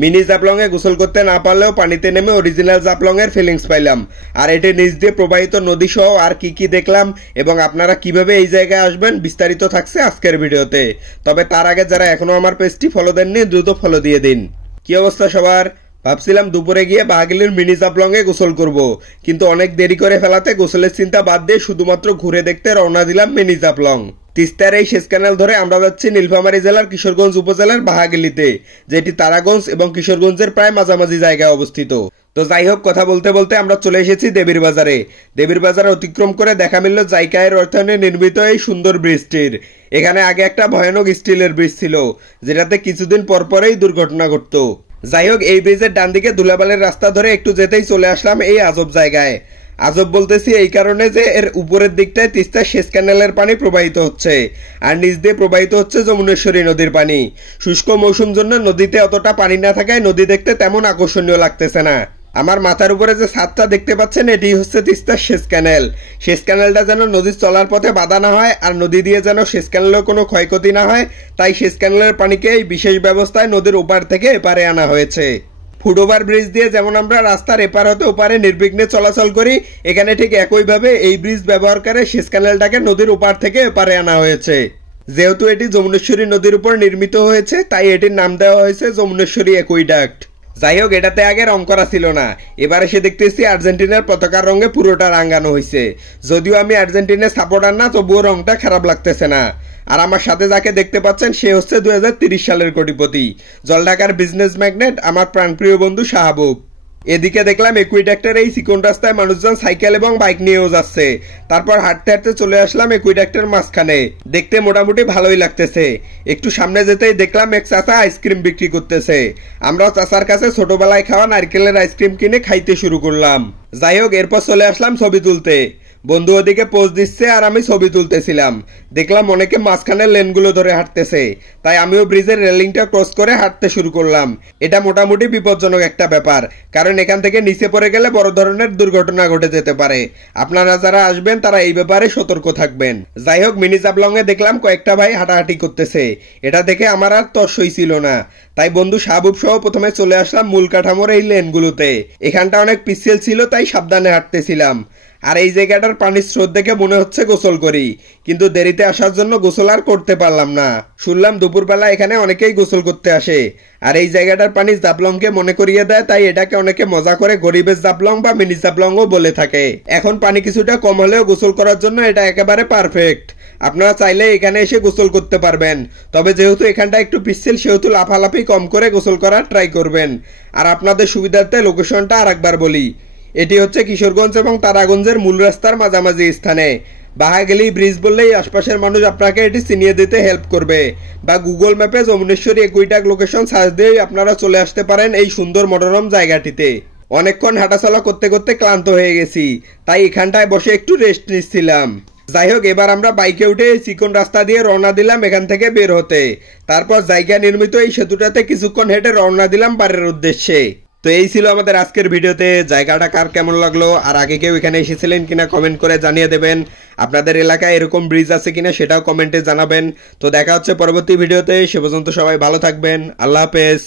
Mini Jaflong এ গোসল করতে না পারলেও পানিতে নেমে অরিজিনাল জাফলং এর ফিলিংস পাইলাম। আর এটি নিচ দিয়ে প্রবাহিত নদী সহ আর কি কি দেখলাম এবং আপনারা কিভাবে এই জায়গায় আসবেন বিস্তারিত থাকছে আজকের ভিডিওতে। তবে তার আগে যারা এখনো আমার পেজটি ফলো দেননি দ্রুত ফলো দিয়ে দিন। কি অবস্থা সবার? ভাবছিলাম দুপুরে গিয়ে বাহাগিলির মিনি জাফলং এ গোসল করব, কিন্তু অনেক দেরি করে ফেলাতে গোসলের চিন্তা বাদ দিয়ে শুধুমাত্র ঘুরে দেখতে রওনা দিলাম মিনি জাফলং। তিস্তার এই শেষ ক্যানেল ধরে আমরা যাচ্ছি নীলফামারী জেলার কিশোরগঞ্জ উপজেলার বাহাগিলিতে, যেটি তারাগঞ্জ এবং কিশোরগঞ্জের প্রায় মাঝামাঝি জায়গায় অবস্থিত। তো যাই হোক, কথা বলতে বলতে আমরা চলে এসেছি দেবীর বাজারে। দেবীর বাজার অতিক্রম করে দেখা মিলল জাইকায়ের অর্থায়নে নির্মিত এই সুন্দর ব্রিজটির। এখানে আগে একটা ভয়ানক স্টিলের ব্রিজ ছিল, যেটাতে কিছুদিন পরপরেই দুর্ঘটনা ঘটতো। যাই হোক, এই ব্রিজের ডান দিকে ধুলাবালের রাস্তা ধরে একটু যেতেই চলে আসলাম এই আজব জায়গায়। আজব বলতেছি এই কারণে যে এর উপরের দিকটায় তিস্তার শেষ ক্যানেলের পানি প্রবাহিত হচ্ছে আর নিচ দিয়ে প্রবাহিত হচ্ছে যমুনেশ্বরী নদীর পানি। শুষ্ক মৌসুম জন্য নদীতে অতটা পানি না থাকায় নদী দেখতে তেমন আকর্ষণীয় লাগতেছে না। আমার মাথার উপরে যে ছাদটা দেখতে পাচ্ছেন এটি হচ্ছে তিস্তার শেষ ক্যানেল। শেষ ক্যানেলটা যেন নদীর চলার পথে বাধা না হয় আর নদী দিয়ে যেন শেষ ক্যানেলের কোনো ক্ষয়ক্ষতি না হয়, তাই শেষ ক্যানেলের পানিকে এই বিশেষ ব্যবস্থায় নদীর ওপার থেকে এপারে আনা হয়েছে। ফুটওভার ব্রিজ দিয়ে যেমন আমরা রাস্তার এপার হতে ওপারে নির্বিঘ্নে চলাচল করি, এখানে ঠিক একইভাবে এই ব্রিজ ব্যবহার করে শেষ ক্যানেলটাকে নদীর ওপার থেকে এপারে আনা হয়েছে। যেহেতু এটি যমুনেশ্বরী নদীর উপর নির্মিত হয়েছে তাই এটির নাম দেওয়া হয়েছে যমুনেশ্বরী অ্যাকুইডাক্ট। যাই হোক, এটাতে আগে রং করা ছিল না, এবার এসে দেখতেছি আর্জেন্টিনার পতাকার রঙে পুরোটা রাঙানো হয়েছে। যদিও আমি আর্জেন্টিনার সাপোর্টার না, তবুও রংটা খারাপ লাগতেছে না। আর আমার সাথে যাকে দেখতে পাচ্ছেন সে হচ্ছে 2030 সালের কোটিপতি, জলঢাকার বিজনেস ম্যাগনেট, আমার প্রাণপ্রিয় বন্ধু শাহাবুব। এদিকে দেখলাম একুইডাক্টের এই চিকন রাস্তায় মানুষজন সাইকেল এবং বাইক নিয়েও যাচ্ছে। তারপর হাঁটতে হাঁটতে চলে আসলাম একুইডাক্টের মাঝখানে। দেখতে মোটামুটি ভালোই লাগতেছে। একটু সামনে যেতেই দেখলাম এক চাচা আইসক্রিম বিক্রি করতেছে। আমরাও চাচার কাছে ছোটবেলায় খাওয়া নারকেলের আইসক্রিম কিনে খাইতে শুরু করলাম। যাই হোক, এরপর চলে আসলাম ছবি তুলতে। বন্ধু ওদিকে পোজ দিচ্ছে আর আমি ছবি তুলতেছিলাম। দেখলাম অনেকে মাঝখানের লেনগুলো ধরে হাঁটতেছে, তাই আমিও ব্রিজের রেলিংটা ক্রস করে হাঁটতে শুরু করলাম। এটা মোটামুটি বিপজ্জনক একটা ব্যাপার, কারণ এখান থেকে নিচে পড়ে গেলে বড় ধরনের দুর্ঘটনা ঘটে যেতে পারে। আপনারা যারা আসবেন তারা এই ব্যাপারে সতর্ক থাকবেন। যাই হোক, মিনি জাফলং এ দেখলাম কয়েকটা ভাই হাঁটাহাঁটি করতেছে। এটা দেখে আমার আর তর্সই ছিল না, তাই বন্ধু শাহবুব সহ প্রথমে চলে আসলাম মূল কাঠামোর এই লেনগুলোতে। এখানটা অনেক পিচ্ছিল ছিল তাই সাবধানে হাঁটতেছিলাম। আর এই জায়গাটার পানির স্রোত দেখে মনে হচ্ছে গোসল করি, কিন্তু দেরিতে আসার জন্য গোসল আর করতে পারলাম না। শুনলাম দুপুরবেলা এখানে অনেকেই গোসল করতে আসে আর এই জায়গাটার পানি জাফলংকে মনে করিয়ে দেয়, তাই এটাকে অনেকে মজা করে গরিবের জাফলং বা মিনি জাফলংও বলে থাকে। এখন পানি কিছুটা কম হলেও গোসল করার জন্য এটা একেবারে পারফেক্ট। আপনারা চাইলে এখানে এসে গোসল করতে পারবেন, তবে যেহেতু এখানটা একটু পিচ্ছিল সেহেতু লাফালাফি কম করে গোসল করার ট্রাই করবেন। আর আপনাদের সুবিধার্থে লোকেশনটা আরেকবার বলি, এটি হচ্ছে কিশোরগঞ্জ এবং তারাগঞ্জের মূল রাস্তার মাঝামাঝি স্থানে। বাহাগিলি ব্রিজ বললেই আশপাশের মানুষ আপনাকে এটি চিনিয়ে দিতে হেল্প করবে, বা গুগল ম্যাপে যমুনেশ্বরী অ্যাকুইডাক্ট লোকেশন সার্চ দিয়েই আপনারা চলে আসতে পারেন এই সুন্দর মনোরম জায়গাটিতে। অনেকক্ষণ হাঁটাচলা করতে করতে ক্লান্ত হয়ে গেছি, তাই এখানটায় বসে একটু রেস্ট নিচ্ছিলাম। যাই হোক, এবার আমরা বাইকে উঠে এই চিকন রাস্তা দিয়ে রওনা দিলাম এখান থেকে বের হতে। তারপর জায়গা নির্মিত এই সেতুটাতে কিছুক্ষণ হেঁটে রওনা দিলাম বাড়ির উদ্দেশ্যে। তো এই ছিল আমাদের আজকের ভিডিওতে। জায়গাটা কার কেমন লাগলো আর আগে কেউ এখানে এসেছিলেন কিনা কমেন্ট করে জানিয়ে দেবেন। আপনাদের এলাকায় এরকম ব্রিজ আছে কিনা সেটাও কমেন্টে জানাবেন। তো দেখা হচ্ছে পরবর্তী ভিডিওতে, সে পর্যন্ত সবাই ভালো থাকবেন। আল্লাহ হাফেজ।